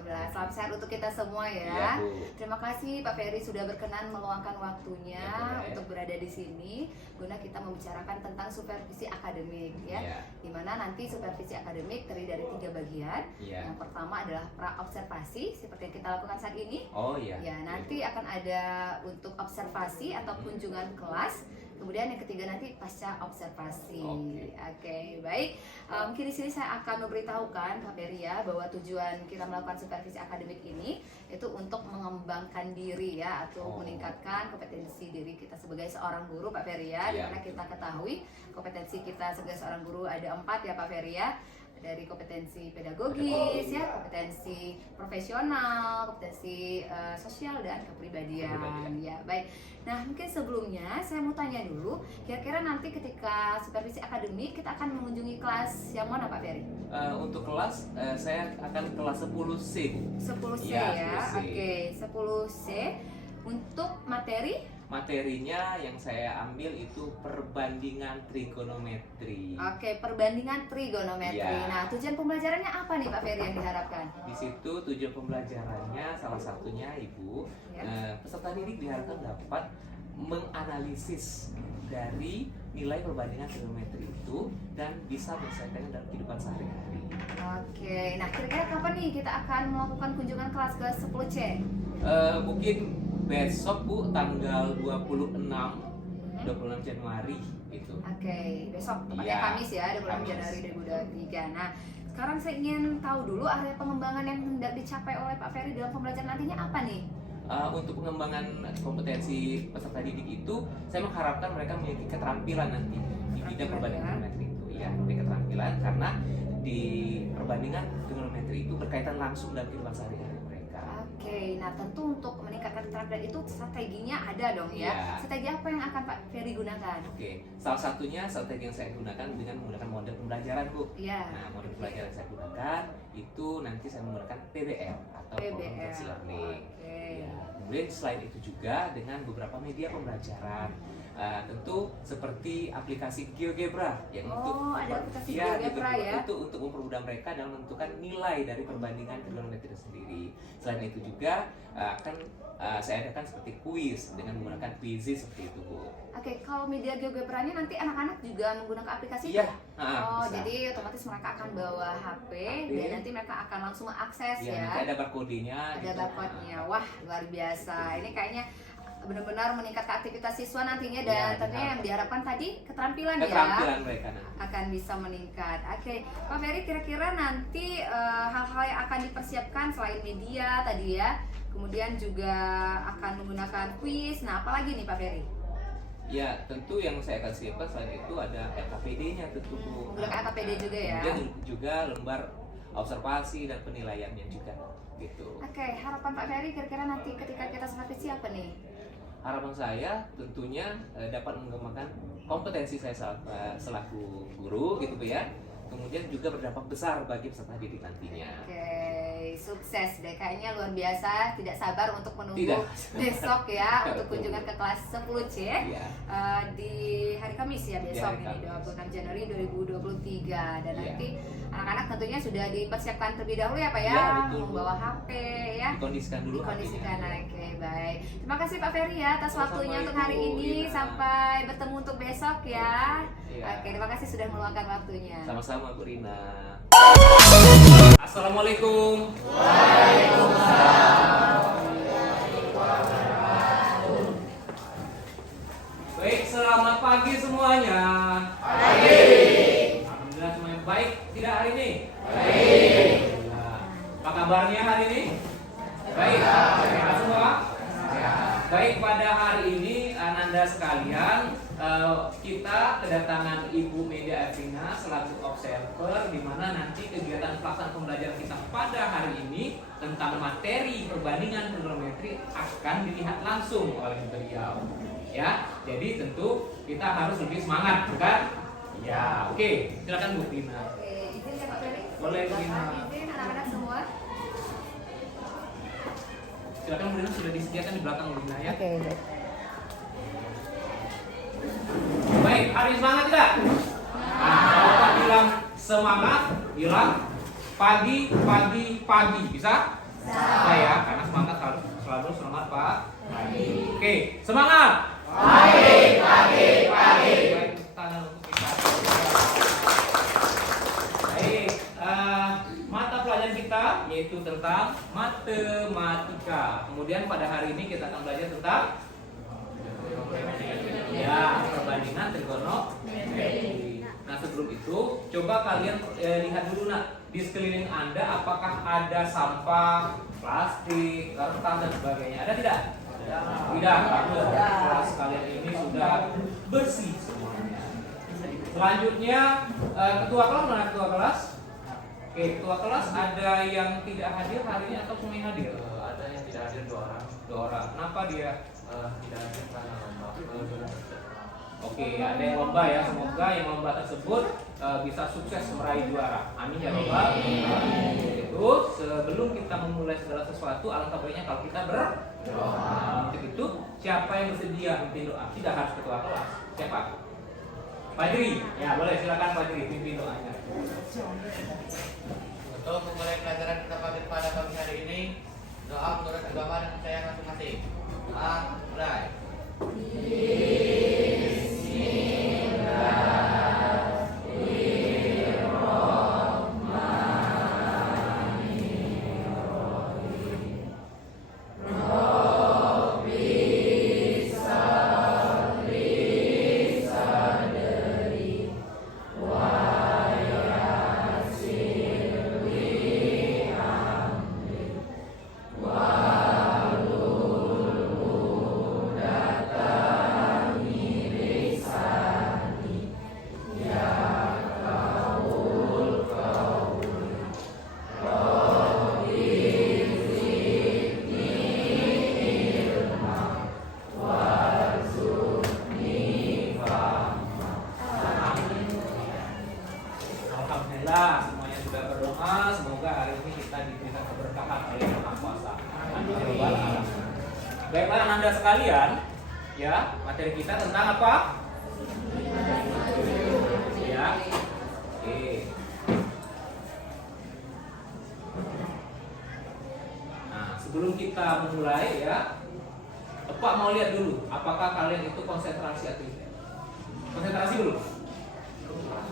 Alhamdulillah, salam sehat untuk kita semua Iya, ya. Bu. Terima kasih Pak Ferry sudah berkenan meluangkan waktunya Ya, boleh. untuk berada di sini guna kita membicarakan tentang supervisi akademik ya. Iya. Dimana nanti supervisi akademik terdiri dari 3 bagian. Iya. Yang pertama adalah pra-observasi seperti yang kita lakukan saat ini. Oh iya. Ya, nanti akan ada untuk observasi atau kunjungan kelas. Kemudian yang ketiga nanti pasca observasi. Oke, baik. Mungkin di sini saya akan memberitahukan Pak Ferry ya bahwa tujuan kita melakukan supervisi akademik ini itu untuk mengembangkan diri ya atau meningkatkan kompetensi diri kita sebagai seorang guru Pak Ferry ya. Iya. Dimana kita ketahui kompetensi kita sebagai seorang guru ada 4 ya Pak Ferry ya. Dari kompetensi pedagogis ya, kompetensi profesional, kompetensi sosial dan kepribadian. Ya, baik. Nah, mungkin sebelumnya saya mau tanya dulu, kira-kira nanti ketika supervisi akademik kita akan mengunjungi kelas yang mana Pak Ferry? Untuk kelas saya akan kelas 10C. 10C Iya, ya. 10C. Oke, 10C. Untuk materi? Materinya yang saya ambil itu perbandingan trigonometri. Oke, perbandingan trigonometri. Iya. Nah, tujuan pembelajarannya apa nih Pak Ferry yang diharapkan? Di situ tujuan pembelajarannya salah satunya Ibu, Ya. peserta didik diharapkan dapat menganalisis dari nilai perbandingan trigonometri itu dan bisa menyelesaikannya dalam kehidupan sehari-hari. Oke, nah kira-kira kapan nih kita akan melakukan kunjungan kelas ke 10C? Mungkin besok Bu, tanggal 26 Januari itu. Oke, besok tepatnya Iya, Kamis ya, 26 Kamis. Januari 2023. Nah, sekarang saya ingin tahu dulu area pengembangan yang hendak dicapai oleh Pak Ferry dalam pembelajaran nantinya apa nih? Untuk pengembangan kompetensi peserta didik itu, saya mengharapkan mereka memiliki keterampilan nanti di bidang perbandingan trigonometri itu, ya, memiliki keterampilan karena di perbandingan trigonometri itu berkaitan langsung dengan kehidupan sehari-hari mereka. Oke, nah tentu untuk meningkatkan keterampilan itu strateginya ada dong ya. Iya. Strategi apa yang akan Pak Ferry gunakan? Oke, salah satunya strategi yang saya gunakan dengan menggunakan model pembelajaran, Bu. Iya. Nah, model pembelajaran yang saya gunakan itu nanti saya menggunakan PBL atau PBL. Problem Based Learning. Oke. Ya, kemudian selain itu juga dengan beberapa media pembelajaran, tentu seperti aplikasi GeoGebra yang ada aplikasi ya, GeoGebra ya. itu untuk mempermudah mereka dalam menentukan nilai dari perbandingan trigonometri itu sendiri. Selain itu juga akan saya adakan seperti kuis dengan menggunakan quizzes seperti itu, Bu. Oke, kalau media GeoGebra-nya nanti anak-anak juga menggunakan aplikasi Iya. itu? Oh, Bisa. jadi otomatis mereka akan bawa HP dan nanti mereka akan langsung mengakses Ya, ya. nanti ada barcode-nya. Ada gitu. barcode-nya. Wah, luar biasa. Ini kayaknya benar-benar meningkatkan aktivitas siswa nantinya dan Ya, tentunya yang diharapkan tadi keterampilan Keterampilan ya mereka nanti. akan bisa meningkat. Oke, Pak Ferry, kira-kira nanti hal-hal yang akan dipersiapkan selain media tadi ya, kemudian juga akan menggunakan kuis. Nah, apalagi nih Pak Ferry? Ya, tentu yang saya akan siapkan selain itu ada LKPD-nya tentu, Bu. Menggunakan LKPD juga ya. Kemudian juga lembar observasi dan penilaiannya juga gitu. Oke, harapan Pak Ferry kira-kira nanti ketika kita supervisi apa nih? Harapan saya tentunya dapat mengembangkan kompetensi saya selaku guru gitu, Bu ya. Kemudian juga berdampak besar bagi peserta didik nantinya. Oke, sukses deh. Kayaknya luar biasa. Tidak sabar untuk menunggu Tidak. besok ya untuk kunjungan ke kelas 10C Iya. di hari Kamis ya besok Hari ini Kamis. 26 Januari 2023 dan Iya. nanti anak-anak tentunya sudah dipersiapkan terlebih dahulu ya Pak ya, Iya, betul, Bu. membawa HP ya. Dikondisikan dulu Dikondisikan. hatinya. Oke, baik. Terima kasih Pak Ferry ya atas Sama-sama, waktunya untuk Ibu hari ini. Ina. Sampai bertemu untuk besok ya. Iya. Oke, terima kasih sudah meluangkan waktunya. Sama-sama, Bu Rina. Assalamualaikum. Baik, selamat pagi semuanya. Pagi. Alhamdulillah semuanya baik tidak hari ini? Baik. Apa kabarnya hari ini? Baik. Sehat semua? Baik, pada hari ini Ananda sekalian, kita kedatangan Ibu Media Evina selaku observer, di mana nanti kegiatan pelaksanaan pembelajaran kita pada hari ini tentang materi perbandingan trigonometri akan dilihat langsung oleh beliau. Ya, jadi tentu kita harus lebih semangat, bukan? Ya, oke. Silakan Bu Rina. Oke, izin ya Pak Ferry. Boleh, Bu Rina. Izin anak-anak semua. Silakan Bu Rina, sudah disediakan di belakang Bu Rina ya. Oke. Baik, hari semangat tidak? Nah, kalau Pak bilang semangat, bilang pagi, pagi, pagi. Bisa? Sama ya, karena semangat harus selalu selamat pagi. Oke, semangat. Pagi. Baik, tepuk tangan untuk kita. Baik, mata pelajaran kita yaitu tentang matematika. Kemudian pada hari ini kita akan belajar tentang perbandingan trigonometri. Nah, sebelum itu coba kalian lihat dulu di sekeliling Anda apakah ada sampah, plastik, kertas dan sebagainya. Ada tidak? Tidak. Kelas kalian ini sudah bersih semuanya. Selanjutnya ketua kelas mana ketua kelas? Oke, ketua kelas ada yang tidak hadir hari ini atau semua yang hadir? Ada yang tidak hadir 2 orang. 2 orang. Kenapa dia? Tidak hadir karena lomba. Oke, ada yang lomba ya. Semoga yang lomba tersebut bisa sukses meraih juara. Amin ya robbal. Itu sebelum kita memulai segala sesuatu, alangkah baiknya kalau kita berdoa. Untuk itu, siapa yang bersedia memimpin doa? Tidak harus ketua kelas. Siapa? Fajri. Ya, boleh silakan Fajri pimpin doanya. Untuk memulai pelajaran kita pada pagi hari ini, doa menurut agama dan percayaan masing-masing. Doa mulai. Alhamdulillah semuanya sudah berdoa. Semoga hari ini kita diberikan keberkahan oleh Yang Maha Kuasa. Amin ya rabbal alamin. Baiklah Anda sekalian, ya materi kita tentang apa? Ya. Oke. Nah, sebelum kita memulai ya, Pak mau lihat dulu apakah kalian itu konsentrasi atau tidak? Konsentrasi belum?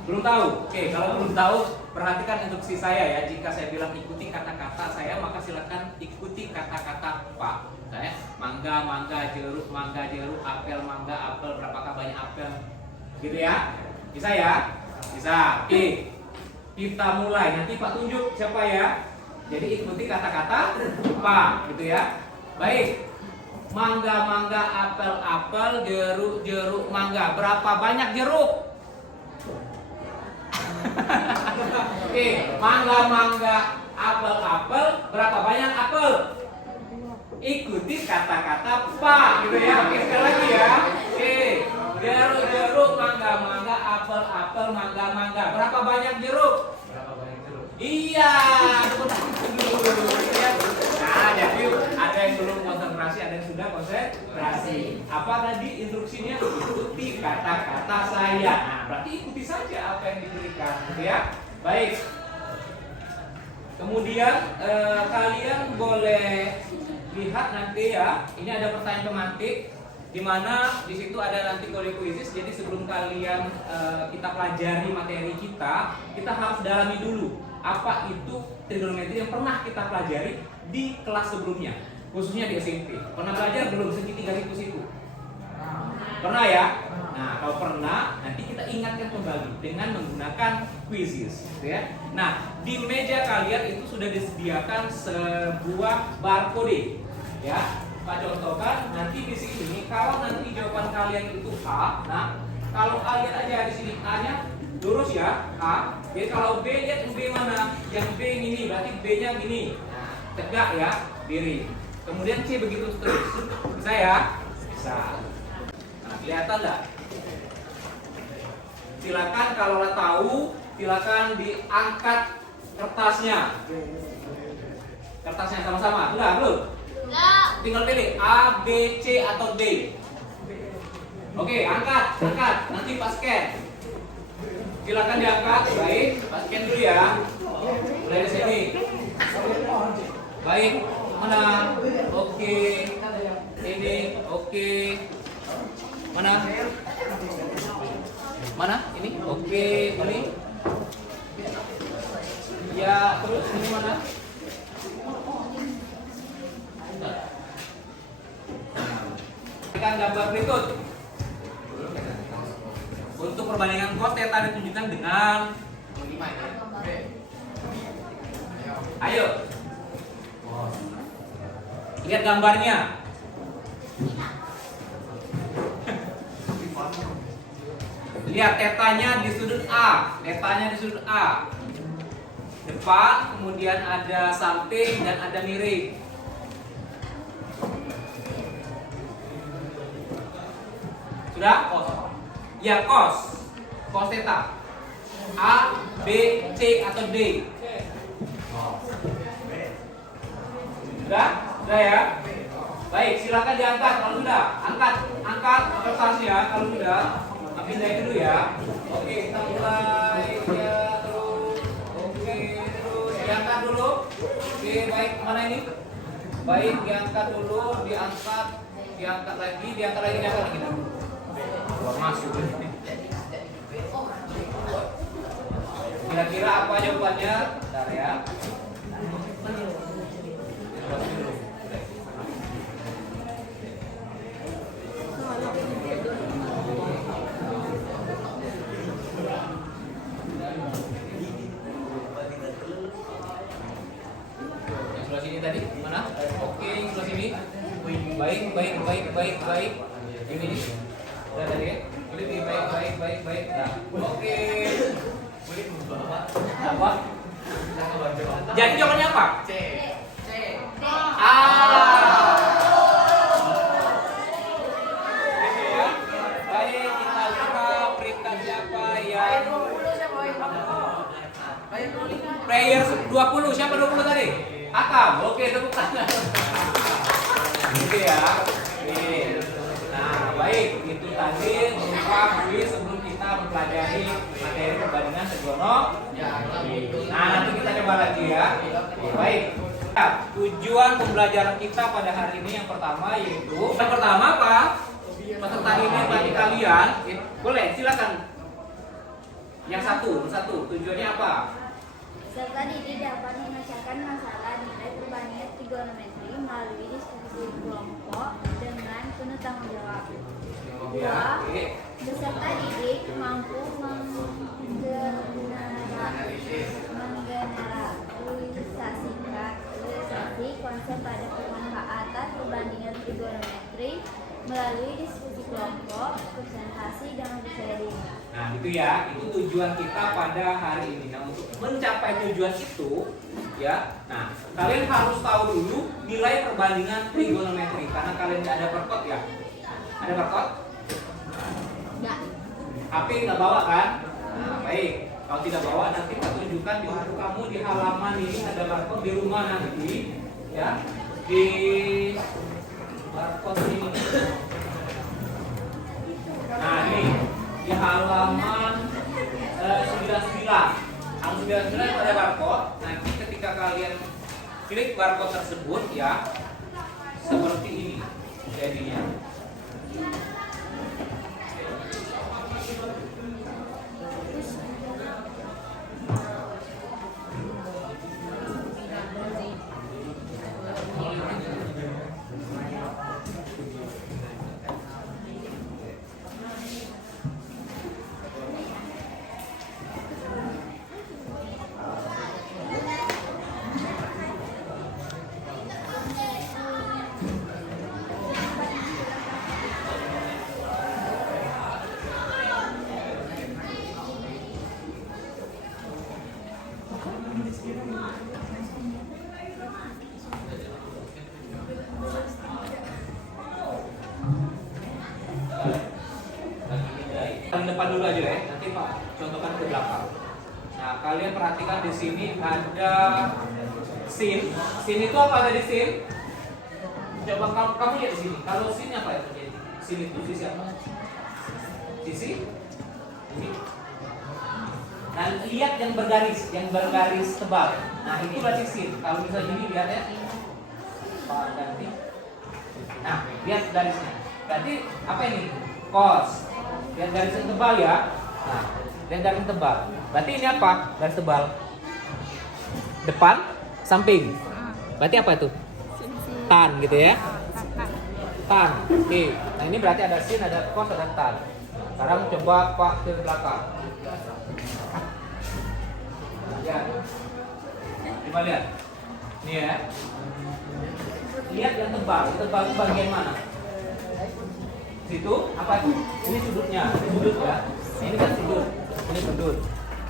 Belum tahu? Oke, kalau belum tahu, perhatikan instruksi saya ya. Jika saya bilang ikuti kata-kata saya, maka silakan ikuti kata-kata Pak. Saya mangga, jeruk, apel, apel. Berapakah banyak apel? Gitu ya? Bisa ya? Bisa. Oke, kita mulai. Nanti Pak tunjuk siapa ya. Jadi ikuti kata-kata Pak, gitu ya. Baik. Mangga, apel, jeruk, mangga. Berapa banyak jeruk? Oke, mangga, apel, berapa banyak apel? Ikuti kata-kata Pak, gitu ya. Oke, sekali lagi ya. Oke, jeruk, mangga, apel, mangga. Berapa banyak jeruk? Berapa banyak jeruk? Iya, dulu ya. Nah, jadi ada yang belum konsentrasi, ada yang sudah konsentrasi. Apa tadi instruksinya? Ikuti kata-kata saya. Nah, berarti ikuti saja apa yang diberikan, gitu ya. Baik. Kemudian kalian boleh lihat nanti ya. Ini ada pertanyaan tematik, di mana di situ ada nanti kode kuisis. Jadi sebelum kalian kita pelajari materi kita harus dalami dulu apa itu trigonometri yang pernah kita pelajari di kelas sebelumnya, khususnya di SMP. Pernah belajar belum segitiga siku? Pernah ya? Nah, kalau pernah, nanti kita ingatkan kembali dengan menggunakan quizzes, ya. Nah, di meja kalian itu sudah disediakan sebuah barcode, ya. Pak contohkan nanti di sini kalau nanti jawaban kalian itu A, nah kalau kalian aja di sini A-nya lurus ya, A. Jadi kalau B, lihat yang B mana? Yang B yang ini, berarti B-nya gini. Nah, tegak ya, diri. Kemudian C begitu terus. Bisa ya? Bisa. Nah, kelihatan enggak? Silakan kalau tahu, silakan diangkat kertasnya. Kertasnya sama-sama. Sudah belum? Tinggal pilih A, B, C atau D. Oke, angkat. Nanti Pak scan. Silakan diangkat. Baik, Pak scan dulu ya. Mulai dari sini. Baik, mana? Oke. Ini oke. Mana? Mana? Ini oke. Ini. Ya, terus ini mana? Berikan gambar berikut. Untuk perbandingan cos theta ditunjukkan dengan ayo. Lihat gambarnya. Lihat tetanya di sudut A. Tetanya di sudut A. Depan, kemudian ada samping dan ada miring. Sudah? Cos. Ya, cos. Cos theta. A, B, C atau D? Sudah? Sudah ya? Baik, silakan diangkat kalau sudah. Angkat kertasnya ya kalau sudah. Pindah dulu ya. Oke, kita mulai ya, terus. Oke, terus diangkat dulu. Oke, baik, mana ini? Baik, diangkat dulu, diangkat lagi. Masuk. Kira-kira apa jawabannya? Bentar ya. Yang sebelah sini tadi mana? Oke, yang sebelah sini. Baik. Ini. Udah tadi ya? Baik. Nah, oke. Apa? Jadi jawabannya apa? C. Gitu ya. Baik, kita buka peringkat siapa yang player 20. Siapa 20 tadi? Akam. Oke, tepuk tangan. Gitu ya. Oke. Nah, baik, itu tadi berupa kuis sebelum kita mempelajari materi perbandingan trigonometri. Nah, nanti kita coba lagi ya. Baik. Nah, tujuan pembelajaran kita pada hari ini yang pertama yaitu apa? Peserta ini bagi kalian, boleh silakan. Yang satu, tujuannya apa? Peserta didik dapat memecahkan masalah nilai perbandingan trigonometri melalui diskusi kelompok dengan penuh tanggung jawab. Dua, peserta didik mampu menggeneralisasi konsep pada pemanfaatan perbandingan trigonometri melalui diskusi kelompok, presentasi, dan sharing. Nah, itu ya, itu tujuan kita pada hari ini. Nah, untuk mencapai tujuan itu, ya, nah, kalian harus tahu dulu nilai perbandingan trigonometri karena kalian tidak ada perkot ya. Ada perkot? Enggak. HP nggak bawa kan? Nah, baik. Kalau tidak bawa nanti kita tunjukkan di buku kamu di halaman ini ada barcode di rumah nanti, ya, di barcode ini. Nah, ini di halaman 99. Halaman 99 ada barcode. Nanti ketika kalian klik barcode tersebut ya, seperti ini jadinya. Paling depan dulu aja ya, nanti Pak contohkan ke belakang. Nah, kalian perhatikan di sini ada sin. Sin itu apa ada di sin? Coba kamu lihat di sini. Kalau sin apa ya terjadi? Sin itu sisi apa? Sisi ini. Nah, lihat yang bergaris tebal. Nah, itu berarti sin. Kalau misalnya gini lihat ya. Pak ganti. Nah, lihat garisnya. Berarti apa ini? Cos. Lihat garis yang tebal ya. Nah, lihat garis yang tebal. Berarti ini apa? Garis tebal. Depan, samping. Berarti apa itu? Tan gitu ya. Tan. Oke. Nah, ini berarti ada sin, ada cos, ada tan. Sekarang coba Pak ke belakang. Lihat. Coba lihat. Ini ya. Lihat yang tebal. Tebal itu bagian mana? Situ apa itu? Ini sudutnya. Ini sudut ya. Ini kan sudut. Ini sudut.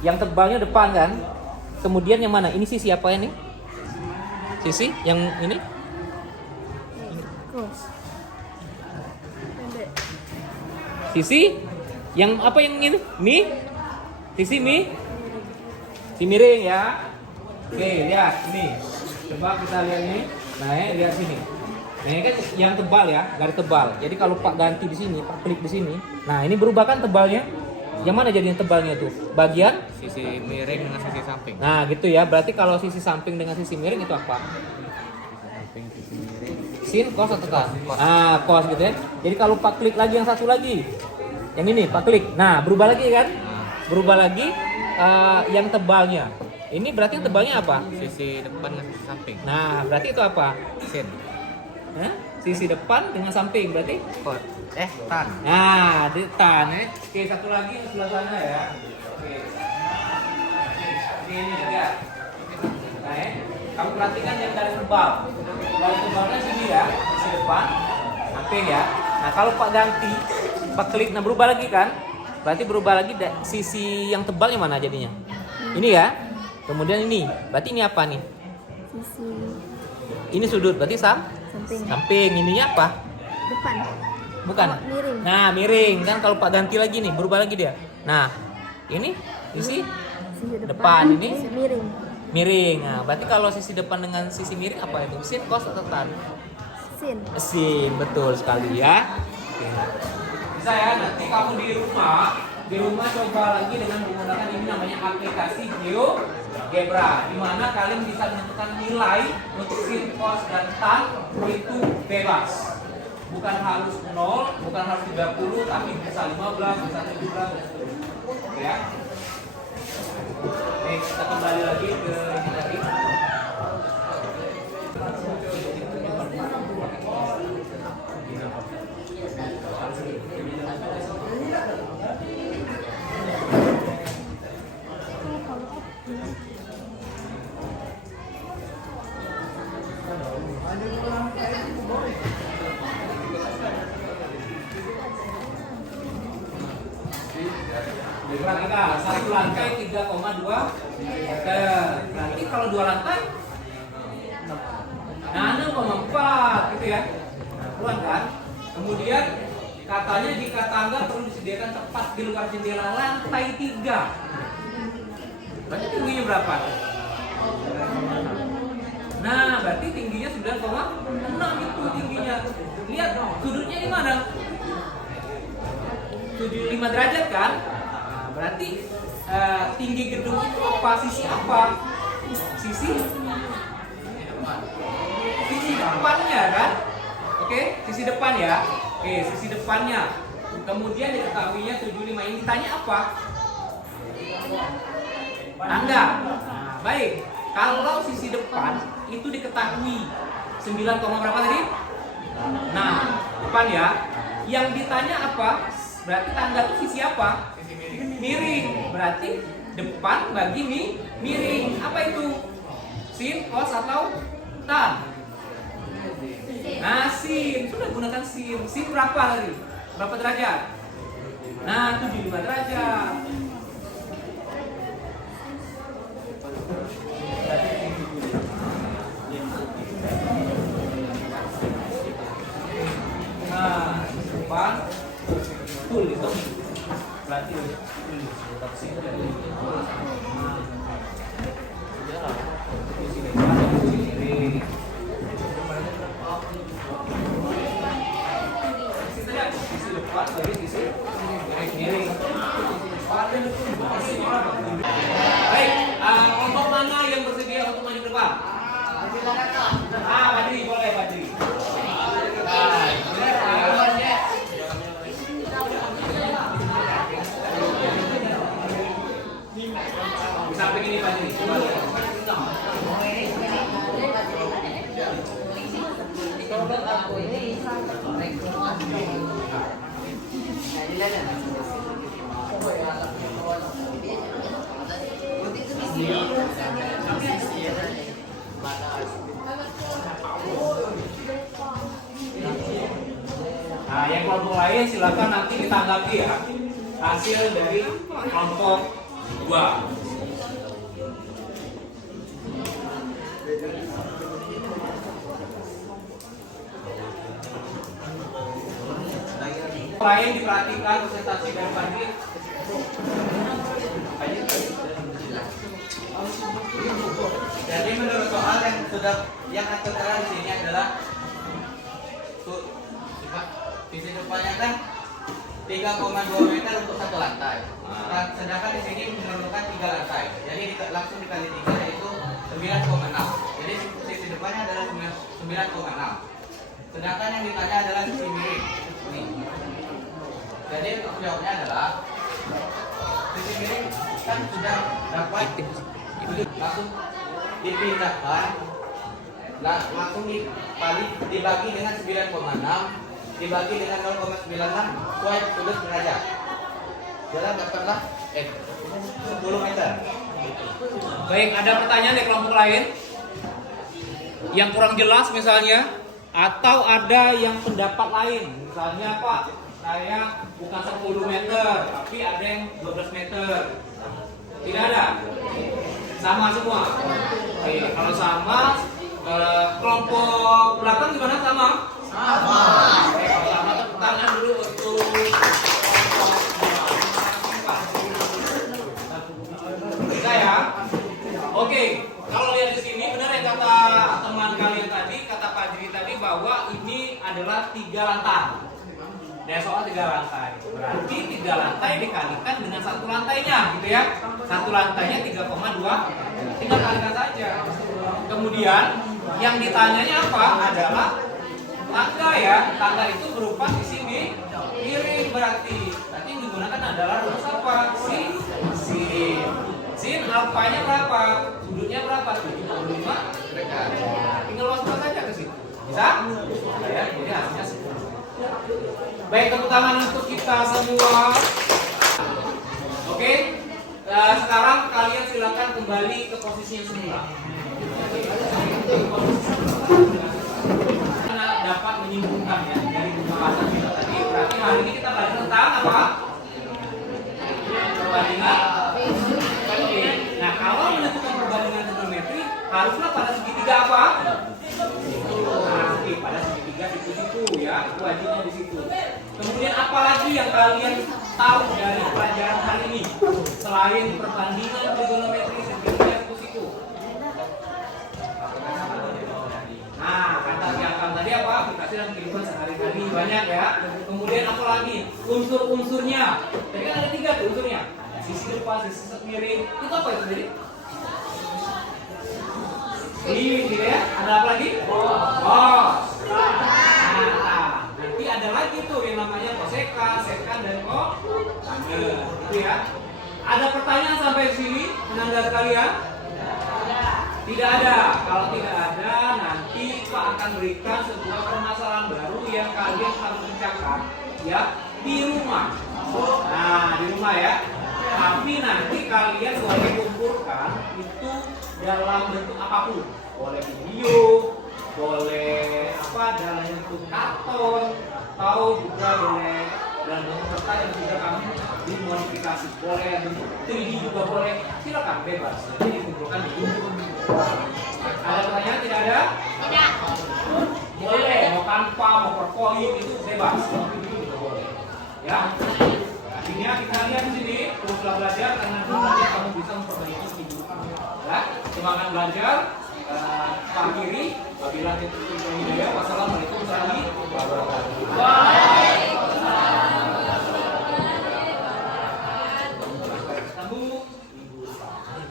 Yang tebalnya depan kan? Kemudian yang mana? Ini sisi apa ini? Sisi yang ini? Sisi yang apa yang ini? Mi? Sisi mi? Si miring ya. Oke, lihat ini. Coba kita lihat ini. Nah, lihat sini. Nah, ini kan yang tebal ya, garis tebal. Jadi kalau Pak ganti di sini, Pak klik di sini. Nah, ini berubah kan tebalnya? Yang mana jadinya tebalnya tuh? Bagian Sisi miring dengan sisi samping. Nah, gitu ya. Berarti kalau sisi samping dengan sisi miring itu apa? Samping sisi miring. Sin, cos atau tan? Ah, cos gitu ya. Jadi kalau Pak klik lagi yang satu lagi. Yang ini Pak klik. Nah, berubah lagi kan? Berubah lagi yang tebalnya. Ini berarti yang tebalnya apa? Sisi depan dengan sisi samping. Nah, berarti itu apa? Sin. Hah? Sisi depan dengan samping berarti? Cos. Tan. Nah, di tan ya. Oke, satu lagi yang sebelah sana ya. Oke. Ini juga. Nah, ya. Kamu perhatikan yang garis tebal. Garis tebalnya sini ya, sisi depan, samping ya. Nah, kalau Pak ganti, Pak klik, nah berubah lagi kan? Berarti berubah lagi sisi yang tebalnya mana jadinya? Ini ya. Kemudian ini, berarti ini apa nih? Sisi Ini sudut, berarti samping. samping. Ininya apa? Depan. Bukan. Oh, miring. Nah, miring kan kalau Pak ganti lagi nih, berubah lagi dia. Nah, ini sisi Sisi depan, ini sisi miring. miring. Nah, berarti kalau sisi depan dengan sisi miring apa itu? Sin, cos atau tan? Sin. Sin, betul sekali ya. Oke. Bisa ya, nanti kamu di rumah coba lagi dengan menggunakan ini namanya aplikasi GeoGebra, di mana kalian bisa menentukan nilai untuk sin, cos dan tan itu bebas. Bukan harus 0, bukan harus 30, tapi bisa 15, bisa 17. Oke ya. Oke, kita kembali lagi ke ini tadi. Perhatikan, satu lantai 3,2 meter. Nanti kalau dua lantai, nah 6,4 gitu ya. Nah, keluar kan? Kemudian katanya jika tangga perlu disediakan tepat di luar jendela lantai 3. Berarti tingginya berapa? Nah, berarti tingginya 9,6 itu tingginya. Lihat, sudutnya di mana? 75 derajat kan? Berarti tinggi gedung itu apa? Sisi apa? Sisi depannya kan? Oke, sisi depan ya. Oke, sisi depannya. Kemudian diketahuinya 75 ini ditanya apa? Tangga. Nah, baik. Kalau sisi depan itu diketahui 9, berapa tadi? Nah, depan ya. Yang ditanya apa? Berarti tangga itu sisi apa? Miring. Berarti depan bagi miring. Apa itu? Sin, cos atau tan? Nah, sin. Sudah gunakan sin. Sin berapa tadi? Berapa derajat? Nah, 75 derajat. Nah, depan betul itu. Berarti sisi depan dari sisi miring. menurut aku ini Nah, yang kelompok lain silakan nanti ditanggapi ya hasil dari kelompok 2. Lain diperhatikan presentasi dari Fadli. Jadi menurut soal yang aku terang di sini adalah visi depannya kan 3,2 meter untuk satu lantai. Nah, sedangkan di sini memerlukan 3 lantai. Jadi langsung dikali 3 yaitu 9,6. Jadi sisi depannya adalah 9,6. Sedangkan yang ditanya adalah sisi miring. Ini. Jadi untuk jawabnya adalah sisi miring kan sudah dapat langsung dipindahkan, langsung dibagi dengan 9,6 dibagi dengan 0,96 sesuai tulis derajat. Jalan dapatlah 10 meter. Baik, ada pertanyaan dari kelompok lain yang kurang jelas misalnya, atau ada yang pendapat lain misalnya, Pak, saya bukan 10 meter tapi ada yang 12 meter. Tidak ada? Sama semua? Oke, kalau sama, kelompok belakang gimana, sama? Sama. Oke, kalau sama tepuk tangan dulu untuk bisa ya? Oke, kalau lihat di sini benar yang kata teman kalian tadi, kata Pak Jiri tadi bahwa ini adalah 3 lantai. Dan soal 3 lantai, berarti 3 lantai dikalikan dengan 1 lantainya, gitu ya. 1 lantainya 3,2, tinggal kalikan saja. Kemudian yang ditanyanya apa adalah tangga ya. Tangga itu berupa sisi miring berarti. Nanti yang digunakan adalah rumus apa? Sin alfanya berapa? Sudutnya berapa? 75. Tinggal luas-luas saja ke situ. Bisa? Ya, jadi hasilnya 10. Baik, tepuk tangan untuk kita semua. Oke, sekarang kalian silakan kembali ke posisi yang semula. Karena dapat menyimpulkan ya dari pembahasan kita tadi. Berarti hari ini kita belajar tentang apa? Perbandingan. Nah, kalau menentukan perbandingan trigonometri haruslah pada segitiga apa? Nah, pada segitiga situ ya, wajibnya di situ. Kemudian apa lagi yang kalian tahu dari pelajaran hari ini selain perbandingan trigonometri segitiga situ? Nah, kata diakan tadi apa? Aplikasi dan kehidupan sehari-hari banyak ya. Kemudian apa lagi? Unsur-unsurnya. Tadi kan ada 3 tuh unsurnya. Sisi depan, sisi miring. Itu apa itu tadi? Gitu ya. Ada apa lagi? Nah, nanti ada lagi tuh yang namanya kosekan, sekan, dan tangga. Gitu ya. Ada pertanyaan sampai sini, penanda sekalian? Tidak ada. Kalau tidak ada, nanti Pak akan berikan sebuah permasalahan baru yang kalian harus kerjakan ya di rumah. Nah, di rumah ya. Tapi nanti kalian boleh kumpulkan itu dalam bentuk apapun. Boleh video, boleh apa dalam bentuk karton, atau juga boleh dalam bentuk kertas yang sudah kami dimodifikasi. Boleh bentuk 3D juga boleh. Silakan bebas. Jadi dikumpulkan di rumah. Ada pertanyaan? Tidak ada? Tidak. Boleh. Mau kanva, mau perkoyuk itu bebas. Boleh. Ya. Artinya kita lihat di sini terus belajar karena belajar kamu bisa memperbaiki hidup kamu. Ya. Semangat belajar. Pak Kiri. Wabillahi taufiq wal hidayah. Wassalamualaikum warahmatullahi wabarakatuh.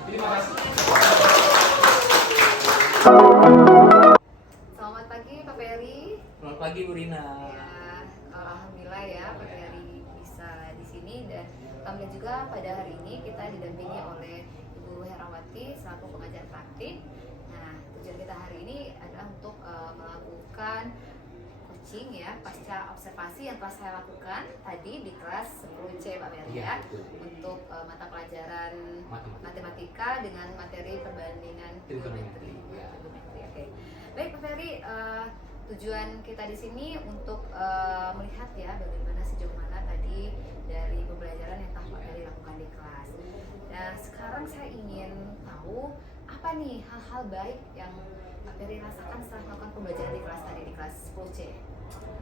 Terima kasih. Selamat pagi Pak Peri. Selamat pagi Bu Rina. Ya, alhamdulillah ya Pak Peri bisa di sini, dan alhamdulillah juga pada hari ini kita didampingi oleh Ibu Herawati selaku pengajar praktik. Nah, tujuan kita hari ini adalah untuk melakukan coaching ya pasca observasi yang telah saya lakukan tadi di kelas 10C Pak Ferry Iya, ya, betul. untuk mata pelajaran Matematika. matematika dengan materi perbandingan Trigonometri, trigonometri. ya. Trigonometri, oke. Baik Pak Ferry, tujuan kita di sini untuk melihat ya bagaimana sejauh mana tadi dari pembelajaran yang telah Pak Ferry lakukan di kelas. Nah sekarang saya ingin tahu apa nih hal-hal baik yang Pak Ferry rasakan setelah melakukan pembelajaran di kelas tadi di kelas 10C.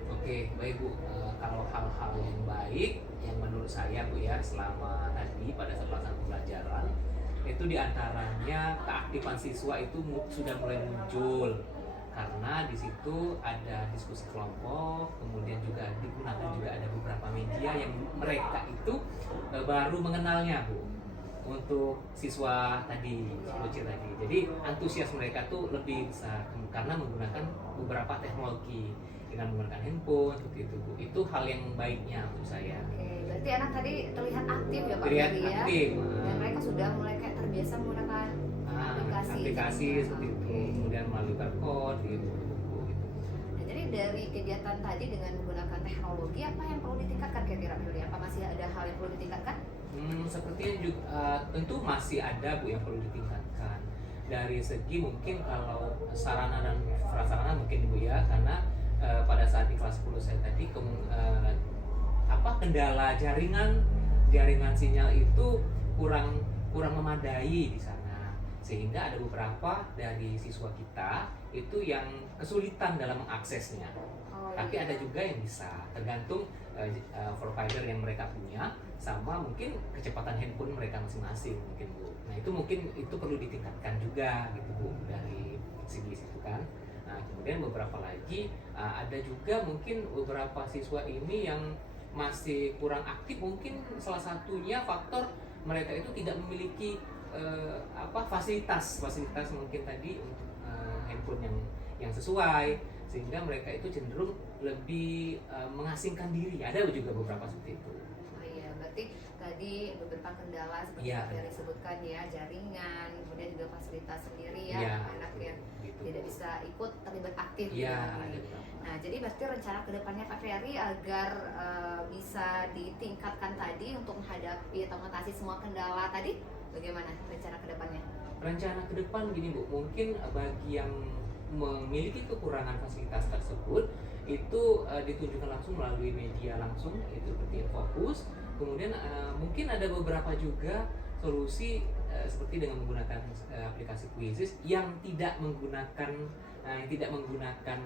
Oke, baik Bu. Kalau hal-hal yang baik yang menurut saya Bu ya selama tadi pada saat pelaksanaan pembelajaran itu diantaranya keaktifan siswa itu sudah mulai muncul karena di situ ada diskusi kelompok, kemudian juga digunakan juga ada beberapa media yang mereka itu baru mengenalnya Bu untuk siswa tadi, bocil tadi. Jadi antusias mereka tuh lebih besar karena menggunakan beberapa teknologi dengan menggunakan handphone seperti itu Bu. Itu hal yang baiknya menurut saya. Oke, berarti anak tadi terlihat aktif ya Pak Terlihat Ferry ya. aktif. Dan mereka sudah mulai kayak terbiasa menggunakan aplikasi Seperti itu, Oke. kemudian melalui barcode gitu. Nah, jadi dari kegiatan tadi dengan menggunakan teknologi apa yang perlu ditingkatkan kira-kira Ferry? Apa masih ada hal yang perlu ditingkatkan? Sepertinya juga tentu masih ada Bu yang perlu ditingkatkan dari segi mungkin kalau sarana dan prasarana mungkin Bu ya, karena pada saat di kelas 10 saya tadi kendala jaringan sinyal itu kurang memadai di sana, sehingga ada beberapa dari siswa kita itu yang kesulitan dalam mengaksesnya. Tapi ada juga yang bisa, tergantung provider yang mereka punya sama mungkin kecepatan handphone mereka masing-masing mungkin Bu. Nah itu mungkin itu perlu ditingkatkan juga gitu Bu dari segi situ kan. Nah kemudian beberapa lagi ada juga mungkin beberapa siswa ini yang masih kurang aktif, mungkin salah satunya faktor mereka itu tidak memiliki fasilitas mungkin tadi untuk handphone yang sesuai, sehingga mereka itu cenderung lebih mengasingkan diri. Ada juga beberapa seperti itu. Oh iya, berarti tadi beberapa kendala seperti Iya, yang Ferry sebutkan ya, jaringan, kemudian juga fasilitas sendiri ya, Iya, anak betul, yang gitu. tidak bisa ikut terlibat aktif Iya, dalam ada ini. beberapa. Nah, jadi berarti rencana kedepannya Pak Ferry agar bisa ditingkatkan tadi untuk menghadapi atau mengatasi semua kendala tadi, bagaimana rencana kedepannya? Rencana ke depan gini Bu, mungkin bagi yang memiliki kekurangan fasilitas tersebut itu ditunjukkan langsung melalui media langsung, itu seperti Infocus. Kemudian mungkin ada beberapa juga solusi seperti dengan menggunakan aplikasi Quizzes yang tidak menggunakan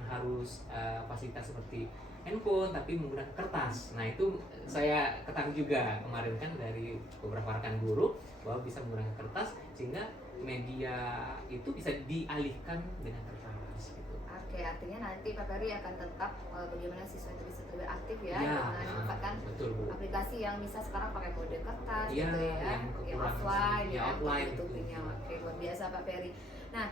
harus fasilitas seperti handphone, tapi menggunakan kertas. Nah itu saya ketahui juga kemarin kan dari beberapa rekan guru bahwa bisa menggunakan kertas sehingga media itu bisa dialihkan dengan kertas gitu. Oke, artinya nanti Pak Ferry akan tetap bagaimana siswa itu bisa terlibat aktif ya, Iya, dengan memanfaatkan betul Bu. aplikasi yang bisa sekarang pakai mode kertas Iya, gitu ya, yang yang kekurangan offline ya, ya, offline untuk gitu. YouTube-nya. Oke, luar biasa Pak Ferry. Nah,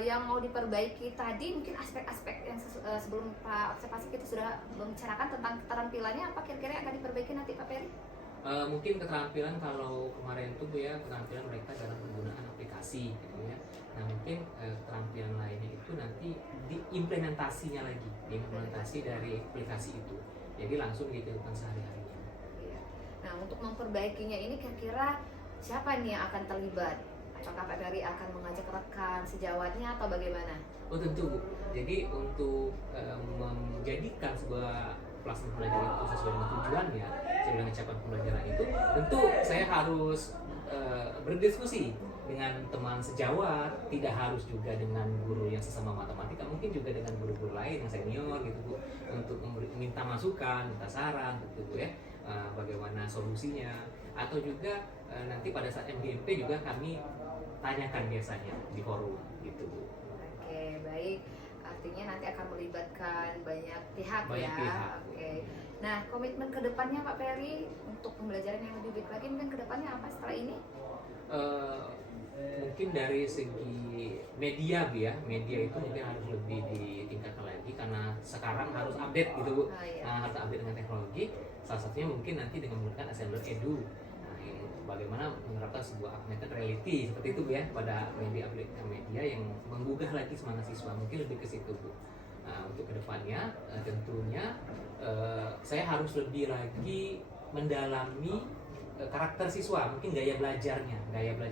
yang mau diperbaiki tadi mungkin aspek-aspek yang sebelum Pak observasi kita sudah membicarakan tentang keterampilannya, apa kira-kira yang akan diperbaiki nanti Pak Ferry? Mungkin keterampilan kalau kemarin itu Bu ya, keterampilan mereka dalam penggunaan aplikasi gitu ya. Nah mungkin keterampilan lainnya itu nanti diimplementasinya lagi, diimplementasi dari aplikasi itu, jadi langsung dilakukan sehari-harinya. Iya. Nah, untuk memperbaikinya ini kira-kira siapa nih yang akan terlibat? Apakah Pak Ferry akan mengajak rekan sejawatnya atau bagaimana? Oh tentu Bu. Jadi untuk menjadikan sebuah pelaksanaan pembelajaran itu sesuai dengan tujuannya, sesuai dengan capaian pembelajaran itu, tentu saya harus berdiskusi dengan teman sejawat, tidak harus juga dengan guru yang sesama matematika, mungkin juga dengan guru-guru lain yang senior gitu Bu, untuk minta masukan, minta saran gitu Bu ya, bagaimana solusinya, atau juga nanti pada saat MDMP juga kami tanyakan biasanya di forum gitu Bu. Oke, baik. Artinya nanti akan melibatkan banyak pihak Banyak ya. pihak. Oke. Nah, komitmen kedepannya Pak Ferry untuk pembelajaran yang lebih baik lagi mungkin kedepannya apa setelah ini? Mungkin dari segi media Bu ya, media itu mungkin harus lebih ditingkatkan lagi karena sekarang harus update gitu Bu. Oh, iya. Nah, harus update dengan teknologi. Salah satunya mungkin nanti dengan menggunakan Assembler Edu. Nah, ini bagaimana menerapkan sebuah augmented reality seperti itu Bu ya pada media yang menggugah lagi semangat siswa, mungkin lebih ke situ Bu. Nah, untuk kedepannya tentunya saya harus lebih lagi mendalami karakter siswa, mungkin gaya belajar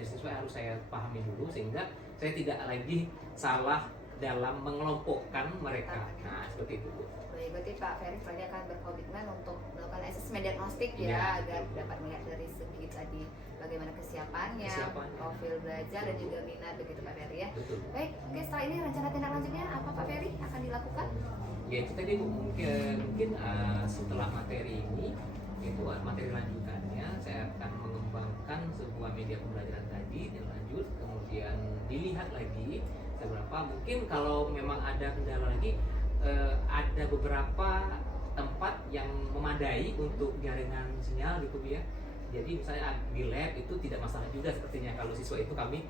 siswa harus saya pahami dulu sehingga saya tidak lagi salah dalam mengelompokkan mereka. Nah, seperti itu, Bu. Baik, berarti Pak Ferry selanjutnya akan berkomitmen untuk melakukan asesmen diagnostik Iya. ya, agar dapat melihat dari segi tadi bagaimana kesiapannya, profil belajar dan juga minat begitu Pak Ferry ya. Betul. Baik, oke, setelah ini rencana tindak lanjutnya apa Pak Ferry akan dilakukan? Ya itu tadi Bu, mungkin setelah materi ini itu materi lanjutannya saya akan mengembangkan sebuah media pembelajaran tadi dan lanjut, kemudian dilihat lagi seberapa, mungkin kalau memang ada kendala lagi ada beberapa tempat yang memadai untuk jaringan sinyal gitu Bu ya. Jadi misalnya di lab itu tidak masalah juga sepertinya kalau siswa itu kami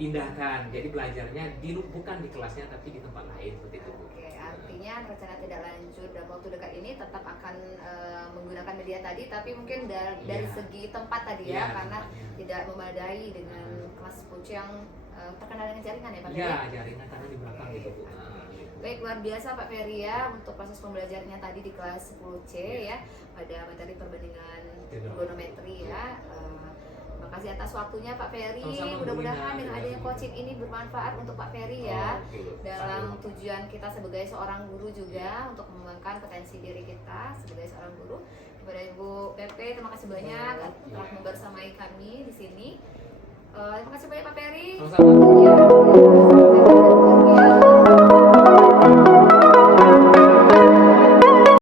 pindahkan, jadi belajarnya bukan di kelasnya tapi di tempat lain seperti itu Bu. Oke, artinya rencana tidak lanjut dalam waktu dekat ini tetap akan menggunakan media tadi, tapi mungkin dari Iya. segi tempat tadi Iya, ya, karena tempatnya. tidak memadai dengan kelas pucu yang terkena dengan jaringan ya Pak Ferry. Iya, jaringan karena di belakang gitu Bu. Nah, gitu. Baik, luar biasa Pak Ferry ya untuk proses pembelajarannya tadi di kelas 10C ya pada materi perbandingan trigonometri ya. Makasih atas waktunya Pak Ferry. Sama-sama, Bu Mudah-mudahan Rina. dengan adanya coaching ini bermanfaat untuk Pak Ferry ya. Oke, Bu. Dalam Sama. tujuan kita sebagai seorang guru juga untuk mengembangkan potensi diri kita sebagai seorang guru. Kepada Ibu PP, terima kasih banyak telah membersamai kami di sini. Terima kasih banyak Pak Ferry. Sama-sama.